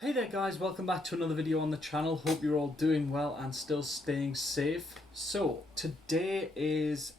Hey there guys, welcome back to another video on the channel. Hope you're all doing well and still staying safe. So today is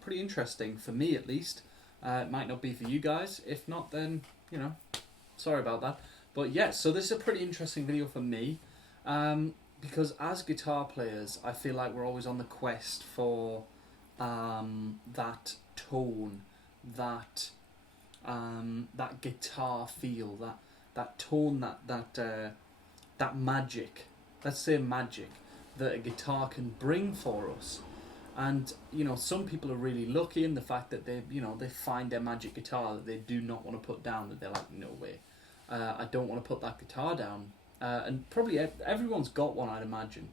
pretty interesting for me at least. It might not be for you guys. If not, then sorry about that. But yeah, so this is a pretty interesting video for me because as guitar players I feel like we're always on the quest for that tone, that guitar feel, that tone, that magic, let's say magic, that a guitar can bring for us. And some people are really lucky in the fact that they find their magic guitar that they do not want to put down, that they're like, no way, I don't want to put that guitar down. And probably everyone's got one, I'd imagine,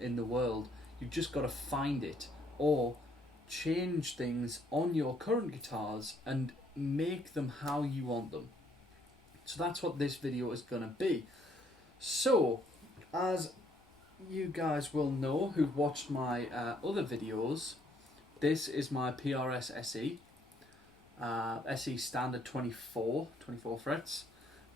in the world. You've just got to find it or change things on your current guitars and make them how you want them. So that's what this video is going to be. So, as you guys will know who've watched my other videos, this is my PRS SE. SE standard 24 frets.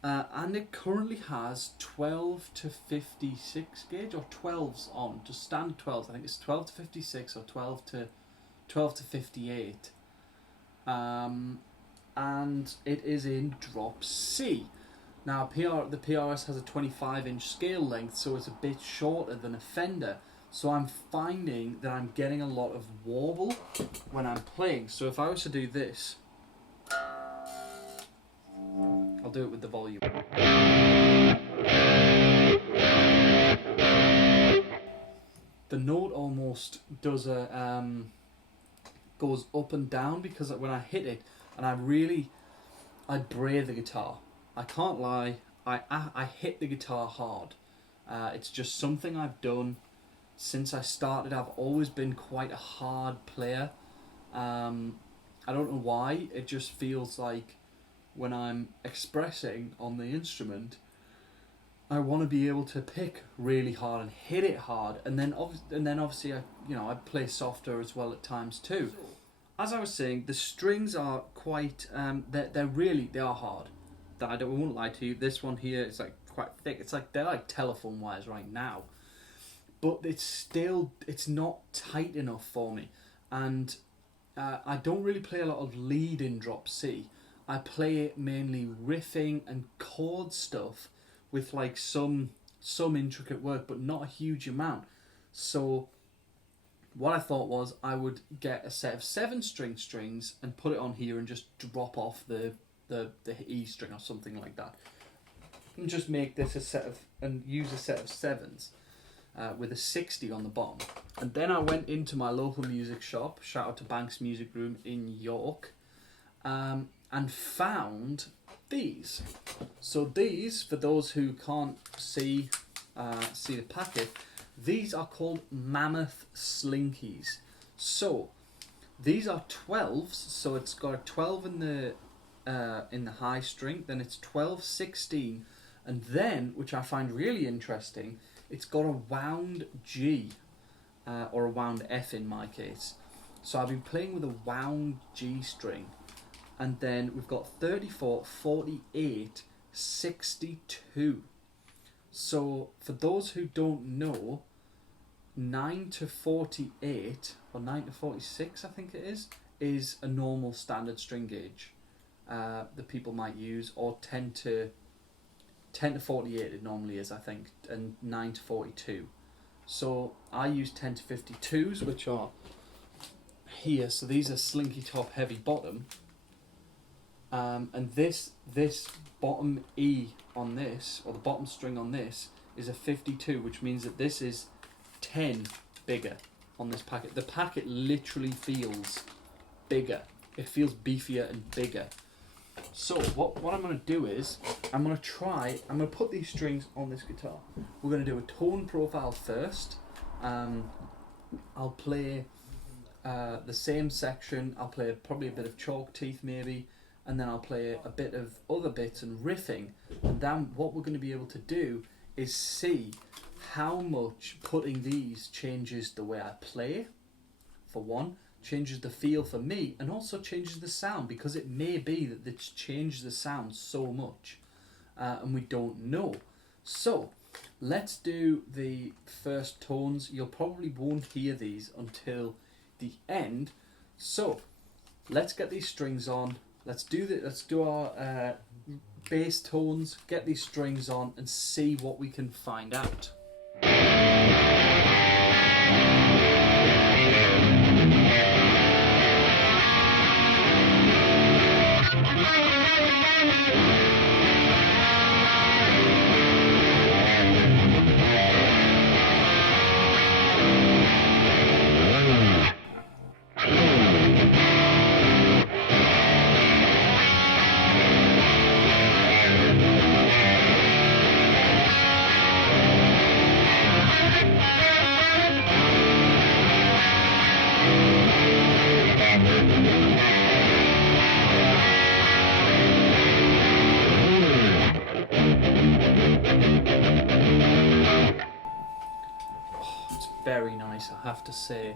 And it currently has 12 to 56 gauge, or 12s on, just standard 12s. I think it's 12 to 56 or 12 to 58. And it is in drop C. Now the PRS has a 25-inch scale length, so it's a bit shorter than a Fender. So I'm finding that I'm getting a lot of warble when I'm playing. So if I was to do this, I'll do it with the volume. The note almost does goes up and down because when I hit it, and I bray the guitar. I can't lie, I hit the guitar hard. It's just something I've done since I started. I've always been quite a hard player. I don't know why, it just feels like when I'm expressing on the instrument, I want to be able to pick really hard and hit it hard, and then obviously I play softer as well at times too. As I was saying, the strings are quite, they are hard. I won't lie to you, this one here is like quite thick. They're like telephone wires right now. But it's not tight enough for me. And I don't really play a lot of lead in drop C. I play mainly riffing and chord stuff with like some intricate work, but not a huge amount. So what I thought was I would get a set of 7-string strings and put it on here and just drop off the E string or something like that, and just make this use a set of 7s with a 60 on the bottom. And then I went into my local music shop, shout out to Banks Music Room in York, and found these. So these, for those who can't see the packet, these are called Mammoth Slinkies. So these are 12s, so it's got a 12 in the high string, then it's 12, 16, and then, which I find really interesting, it's got a wound G, or a wound F in my case. So I've been playing with a wound G string, and then we've got 34, 48, 62. So for those who don't know, 9 to 48, or 9 to 46 I think it is a normal standard string gauge that people might use, or 10 to 48 it normally is, I think, and 9 to 42. So I use 10 to 52s, which are here. So these are slinky top, heavy bottom, and this bottom E on this, or the bottom string on this, is a 52, which means that this is 10 bigger on this packet. The packet literally feels bigger. It feels beefier and bigger. So what I'm going to do is I'm going to put these strings on this guitar. We're going to do a tone profile first. I'll play the same section. I'll play probably a bit of chalk teeth maybe, and then I'll play a bit of other bits and riffing. And then what we're going to be able to do is see how much putting these changes the way I play, for one, changes the feel for me, and also changes the sound, because it may be that this changes the sound so much. and we don't know. So let's do the first tones. You'll probably won't hear these until the end. So let's get these strings on. Let's do our bass tones, get these strings on, and see what we can find out. Very nice, I have to say.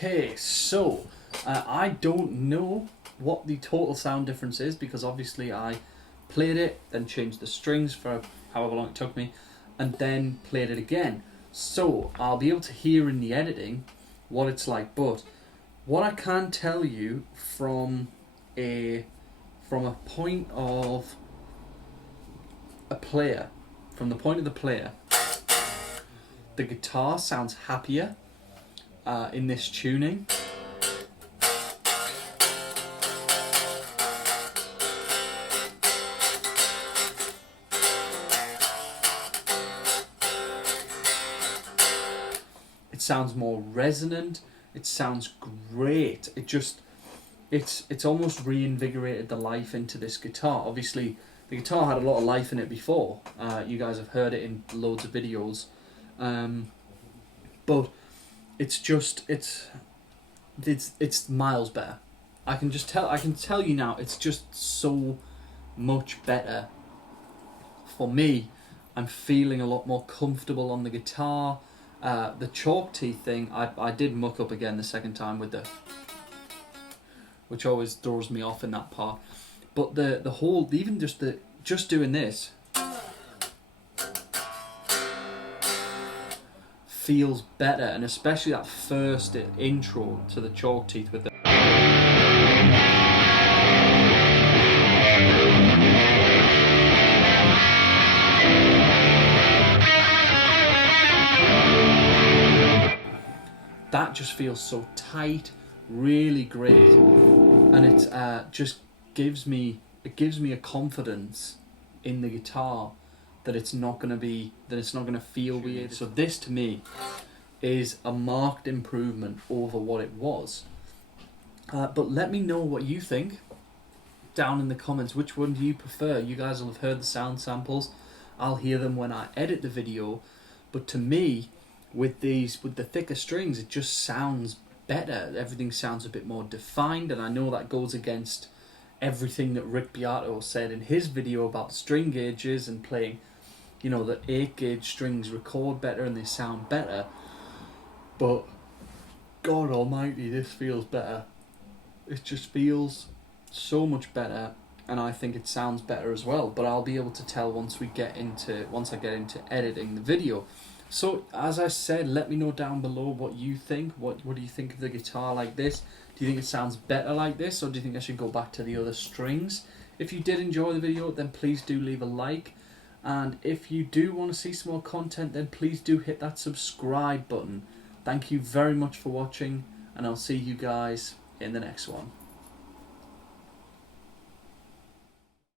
Okay, so I don't know what the total sound difference is, because obviously I played it, then changed the strings for however long it took me, and then played it again. So I'll be able to hear in the editing what it's like. But what I can tell you from a point of a player, from the point of the player, the guitar sounds happier in this tuning. It sounds more resonant. It sounds great. It's almost reinvigorated the life into this guitar. Obviously, the guitar had a lot of life in it before. You guys have heard it in loads of videos, but it's miles better. I can tell you now. It's just so much better. For me, I'm feeling a lot more comfortable on the guitar. The chalk teeth thing, I did muck up again the second time with which always throws me off in that part. But the whole, even just doing this feels better, and especially that first intro to the chalk teeth with the that just feels so tight, really great, and it just gives me a confidence in the guitar that it's not gonna feel weird. So this to me is a marked improvement over what it was. But let me know what you think down in the comments. Which one do you prefer? You guys will have heard the sound samples. I'll hear them when I edit the video. But to me, with the thicker strings, it just sounds better. Everything sounds a bit more defined, and I know that goes against everything that Rick Beato said in his video about string gauges and playing, you know, that 8-gauge strings record better and they sound better. But God almighty, this feels better. It just feels so much better, and I think it sounds better as well. But I'll be able to tell once I get into editing the video. So as I said, let me know down below what you think. What do you think of the guitar like this? Do you think it sounds better like this, or do you think I should go back to the other strings? If you did enjoy the video, then please do leave a like. And if you do want to see some more content, then please do hit that subscribe button. Thank you very much for watching, and I'll see you guys in the next one.